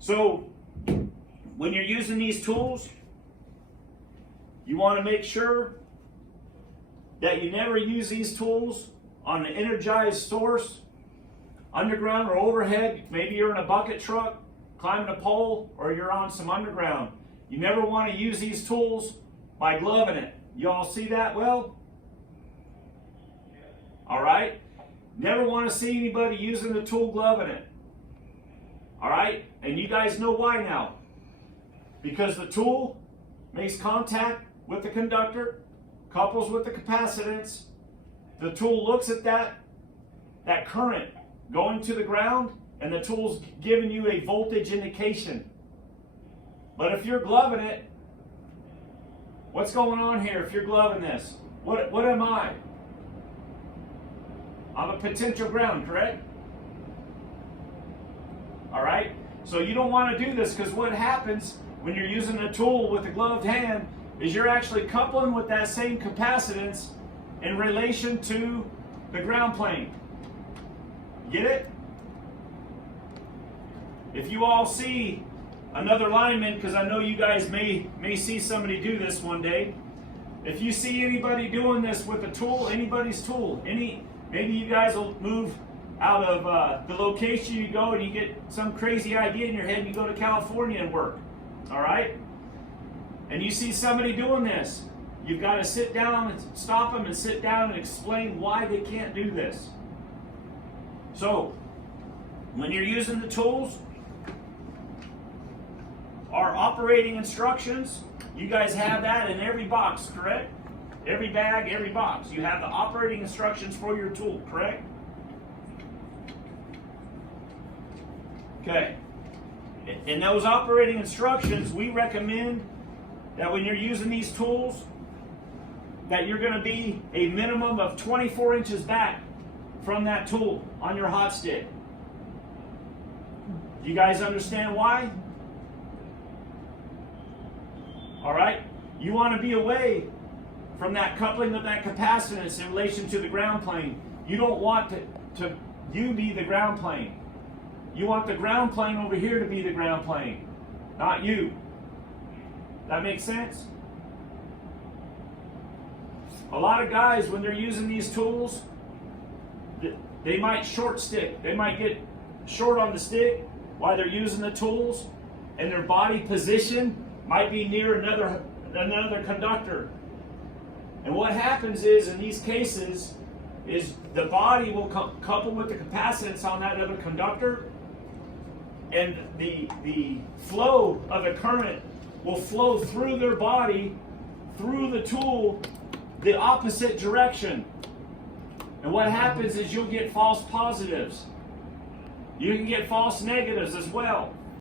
So when you're using these tools, you want to make sure that you never use these tools on an energized source, underground or overhead. Maybe you're in a bucket truck, climbing a pole, or you're on some underground. You never want to use these tools by gloving it. You all see that well? All right? Never want to see anybody using the tool gloving it. All right? And you guys know why now. Because the tool makes contact with the conductor, couples with the capacitance. The tool looks at that current going to the ground, and the tool's giving you a voltage indication. But if you're gloving it, what's going on here if you're gloving this? What am I? I'm a potential ground, correct? All right? So you don't want to do this, because what happens when you're using a tool with a gloved hand is you're actually coupling with that same capacitance in relation to the ground plane. Get it? If you all see another lineman, because I know you guys may see somebody do this one day. If you see anybody doing this with a tool, anybody's tool, maybe you guys will move out of the location you go and you get some crazy idea in your head and you go to California and work. All right? And you see somebody doing this, you've got to sit down and stop them and sit down and explain why they can't do this. So, when you're using the tools, our operating instructions, you guys have that in every box, correct? Every bag, every box. You have the operating instructions for your tool, correct? Okay. In those operating instructions, we recommend that when you're using these tools, that you're going to be a minimum of 24 inches back from that tool on your hot stick. Do you guys understand why? All right? You want to be away from that coupling of that capacitance in relation to the ground plane. You don't want to you be the ground plane. You want the ground plane over here to be the ground plane, not you. That makes sense? A lot of guys, when they're using these tools, they might short stick. They might get short on the stick while they're using the tools, and their body position might be near another conductor. And what happens is, in these cases, is the body will couple with the capacitance on that other conductor, and the flow of the current will flow through their body, through the tool, the opposite direction. And what happens is you'll get false positives. You can get false negatives as well.